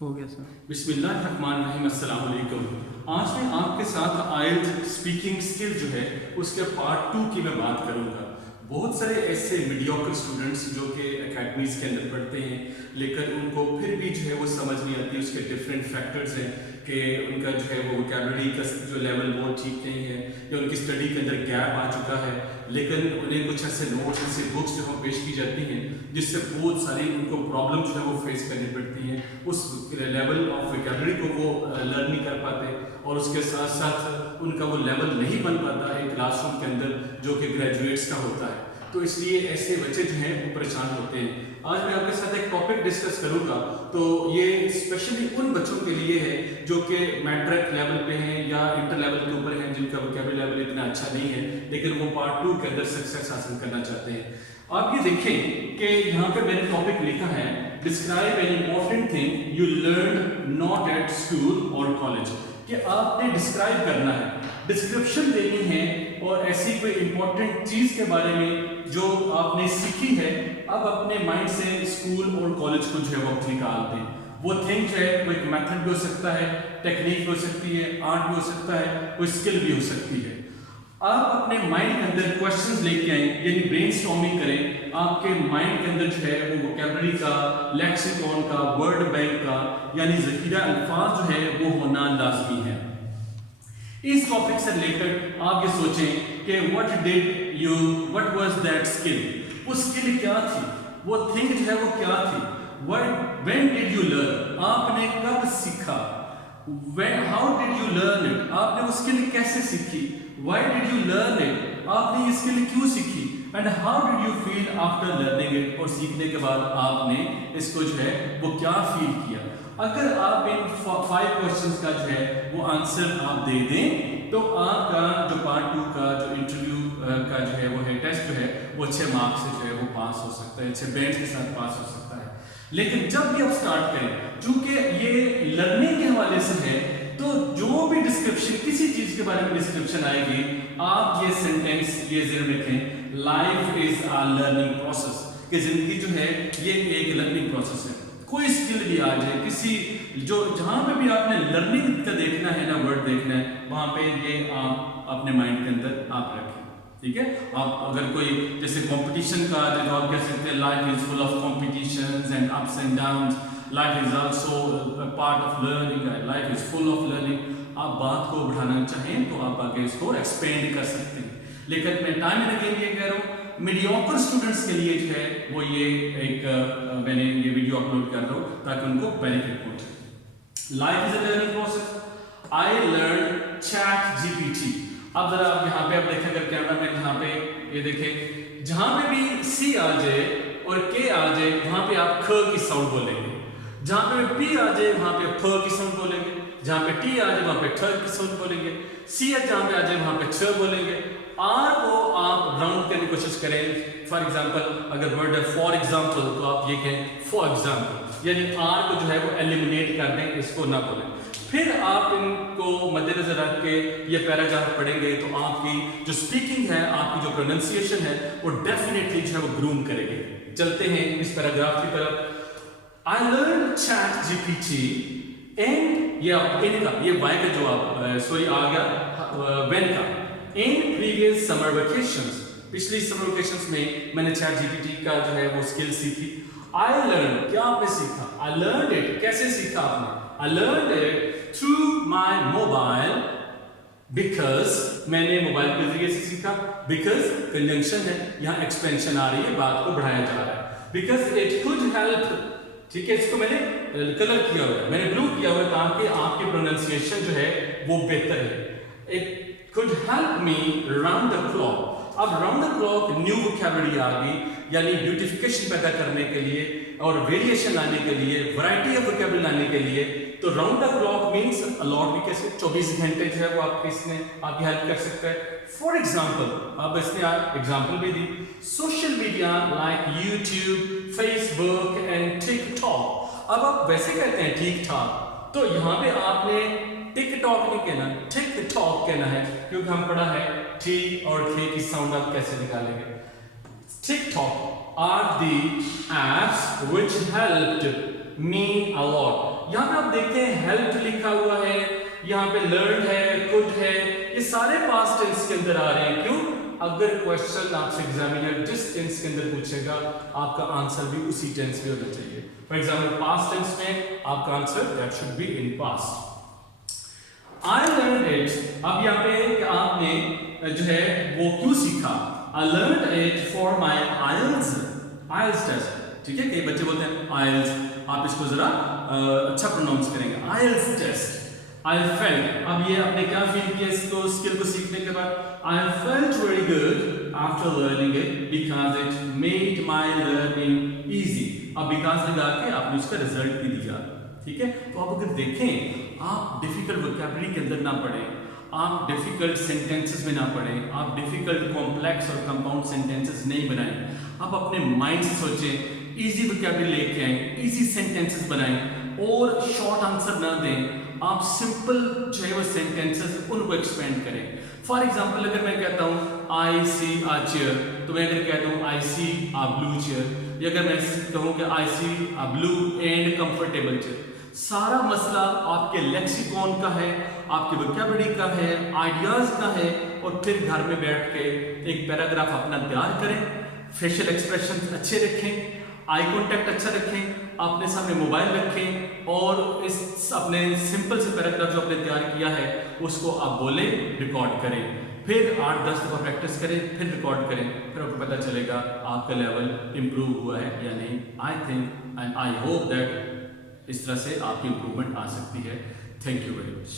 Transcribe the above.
हो गया सर। बिस्मिल्लाहिर्रहमानिर्रहीम, अस्सलाम वालेकुम। आज मैं आपके साथ आइल्स स्पीकिंग स्किल जो है उसके पार्ट 2 की मैं बात करूंगा। बहुत सारे ऐसे मीडियोकर स्टूडेंट्स जो कि एकेडमीज़ के अंदर पढ़ते हैं लेकिन उनको फिर भी जो है वो समझ नहीं आती, उसके डिफरेंट फैक्टर्स हैं कि उनका जो है वो वोकैबुलरी का जो लेवल वो ठीक नहीं है या उनकी स्टडी के अंदर गैप आ चुका है। लेकिन उन्हें कुछ ऐसे नोट्स, ऐसे बुक्स जो है पेश की जाती हैं जिससे बहुत सारी उनको प्रॉब्लम जो है वो फेस करनी पड़ती हैं। उस लेवल ऑफ वोकैबुलरी को वो लर्न नहीं कर पाते और उसके साथ साथ उनका वो लेवल नहीं बन पाता है क्लासरूम के अंदर जो कि ग्रेजुएट्स का होता है। तो इसलिए ऐसे बच्चे जो हैं वो परेशान होते हैं। आज मैं आपके साथ एक टॉपिक डिस्कस करूंगा, तो ये स्पेशली उन बच्चों के लिए है जो कि मैट्रिक लेवल पे हैं या इंटर लेवल के ऊपर हैं, जिनका वोकैबुलरी लेवल इतना अच्छा नहीं है लेकिन वो पार्ट 2 के अंदर सक्सेस हासिल करना चाहते हैं। आप ये देखें कि यहाँ पे मैंने टॉपिक लिखा है, describe an important thing you learn not at school और कॉलेज। कि आपने डिस्क्राइब करना है, डिस्क्रिप्शन देनी है और ऐसी कोई इंपॉर्टेंट चीज के बारे में जो आपने सीखी है, अब अपने माइंड से स्कूल और कॉलेज को जो है वक्त निकाल दें। वो थिंग जो है वो एक मेथड भी हो सकता है, टेक्निक भी हो सकती है, आर्ट भी हो सकता है, कोई स्किल भी हो सकती है। आप अपने माइंड के अंदर क्वेश्चंस लेके आए, यानी ब्रेनस्टॉर्मिंग करें। आपके माइंड के अंदर जो है वो वोकैबुलरी का, लेक्सिकॉन का, वर्ड बैंक का यानी जखीरा अल्फाज जो है वो होना लाजमी है। इस टॉपिक से रिलेटेड आप ये सोचें कि व्हाट वाज दैट स्किल। वो स्किल क्या थी, वो थिंग जो है वो क्या थी। व्हेन डिड यू लर्न, आपने कब सीखा। How did you learn it, आपने वो स्किल कैसे सीखी। Why did you learn it, आपने ये स्किल क्यों सीखी। And how did you feel after learning it, और सीखने के बाद आपने इसको जो है वो क्या फील किया। अगर आप इन 5 क्वेश्चंस का जो है वो आंसर आप दे दें तो आपका जो पार्ट 2 का जो इंटरव्यू का जो है वो है टेस्ट जो है वो अच्छे मार्क्स से जो है वो पास हो सकता है, अच्छे बैंड के साथ पास हो सकता है। लेकिन जब भी आप स्टार्ट करें, चूंकि ये लर्निंग के हवाले से है, तो जो भी डिस्क्रिप्शन, किसी चीज के बारे में डिस्क्रिप्शन आएगी, आप ये सेंटेंस ये जरूर लिखें, life is a learning process. कि जिंदगी जो है ये एक लर्निंग प्रोसेस है। कोई स्किल भी आ जाए, किसी जो जहां पे भी आपने लर्निंग का देखना है ना, वर्ड देखना है, वहां पे ये आप अपने माइंड के अंदर आप रखें। ठीक है, आप अगर कोई जैसे कंपटीशन का जो आप कह सकते हैं, life is full of competitions and ups and downs, life is also part of learning, life is full of learning. आप बात को बढ़ाना चाहें तो आप आगे इसको एक्सपेंड कर सकते हैं। लेकिन मैं टाइम एंड अगेन ये कह रहा हूँ, मीडियोकर स्टूडेंट्स के लिए जो है वो ये एक मैंने ये वीडियो अपलोड कर रहा हूँ ताकि उनको बेनिफिट पहुंचे। Life is a learning process. I learn chat GPT. अब जरा आप यहाँ पे आप देखें, अगर कैमरा मैन यहाँ पे ये देखें, जहां पे भी सी आ जाए और के आ जाए वहां पे आप ख की साउंड बोलेंगे, जहां पे पी आ जाए वहां पे फ की साउंड बोलेंगे, जहां पे टी आ जाए वहां पे ठ की साउंड बोलेंगे, सी जहां पे आ जाए वहां पे छ बोलेंगे। आर को आप राउंड करने की कोशिश करें। फॉर एग्जांपल अगर वर्ड है फॉर एग्जांपल तो आप ये कहें फॉर एग्जांपल, यानी आर को जो है वो एलिमिनेट कर दें, इसको ना बोलें। फिर आप इनको मद्देनजर रख के ये पैराग्राफ पढ़ेंगे तो आपकी जो स्पीकिंग है, आपकी जो प्रोनाउंसिएशन है वो डेफिनेटली जो है वो ग्रूम करेगी। चलते हैं इस पैराग्राफ की तरफ। I learned Chat GPT and ये वाई का जवाब सॉरी आ गया when का, in previous summer vacations, पिछली समर वेकेशंस में मैंने Chat GPT का जो है वो स्किल सीखी। I learned, क्या आपने सीखा। I learned it, कैसे सीखा आपने। I learned it through my mobile because, मैंने मोबाइल के जरिए से सीखा। because कंजंक्शन है, यहाँ एक्सपेंशन आ रही है, बात को बढ़ाया जा रहा है। because it could help, ठीक है, इसको मैंने कलर किया हुआ है, मैंने ब्लू किया हुआ है ताकि आपकी प्रोनाउंसिएशन जो है वो बेहतर है। It could help me round the clock. अब round the clock new vocabulary आ गई, यानी ब्यूटिफिकेशन पैदा करने के लिए और वेरिएशन लाने के लिए, वैरायटी ऑफ वोकैबुलरी लाने के लिए। तो round the clock means a lot भी कैसे 24 घंटे जो है वो आपके इसमें आपकी हेल्प कर सकता है। फॉर एग्जाम्पल, अब इसने एग्जाम्पल भी दी, social media like YouTube, Facebook and TikTok. अब आप वैसे कहते हैं ठीक ठाक, तो यहाँ पे आपने टिकटॉक नहीं कहना, टिकटॉक कहना है, क्योंकि हम पढ़ा है टी और के की साउंड आप कैसे निकालेंगे। TikTok are the apps which helped mean a lot. यहाँ पे आप देखते हैं हेल्प लिखा हुआ है, यहाँ पे लर्न है, कुड है, ये सारे पास्ट टेंस के अंदर आ रहे हैं। क्यों? अगर क्वेश्चन आपसे एग्जामिनर जिस टेंस के अंदर पूछेगा आपका आंसर भी उसी टेंस में होना चाहिए। फॉर एग्जाम्पल पास्ट टेंस में आपका answer that should be in past. I learned it, अब यहाँ पे आपने जो है वो क्यों सीखा? I learned it for my IELTS test। ठीक है, कई बच्चे बोलते हैं IELTS, आप इसको जरा अच्छा प्रोनाउंस करेंगे, IELTS टेस्ट। I felt, अब ये आपने क्या फील किया इसको, स्किल को सीखने के बाद? I felt very good after learning it because it made my learning easy। अब because लगा के आपने उसका रिजल्ट भी दिया। ठीक है, तो आप अगर देखें, आप डिफिकल्ट वोकैबुलरी के अंदर ना पढ़ें, आप डिफिकल्ट सेंटेंसेस में ना पढ़ें, आप डिफिकल्ट कॉम्प्लेक्स और कंपाउंड सेंटेंसेस नहीं बनाएं। आप अपने माइंड से सोचें, इजी वोकैबुलरी लेके आएं, इजी सेंटेंसेस बनाएं और शॉर्ट आंसर ना दें। आप सिंपल जो है वो सेंटेंसेस उनको एक्सपेंड करें। फॉर एग्जाम्पल अगर मैं कहता हूँ आई सी आ चेयर, तो मैं अगर कहता हूँ आई सी आ ब्लू चेयर, या अगर मैं कहूँ कि आई सी आ ब्लू एंड कंफर्टेबल चेयर, सारा मसला आपके लेक्सिकॉन का है, आपके वोकैबुलरी का है, आइडियाज का है। और फिर घर में बैठ के एक पैराग्राफ अपना तैयार करें, फेशियल एक्सप्रेशन अच्छे रखें, आई कांटेक्ट अच्छा रखें, अपने सामने मोबाइल रखें और इस अपने सिंपल से पैराग्राफ जो आपने तैयार किया है उसको आप बोलें, रिकॉर्ड करें, फिर 8-10 दफ़ा प्रैक्टिस करें, फिर रिकॉर्ड करें, फिर आपको पता चलेगा आपका लेवल इम्प्रूव हुआ है या नहीं। I think and I hope that इस तरह से आपकी इम्प्रूवमेंट आ सकती है। Thank you very much.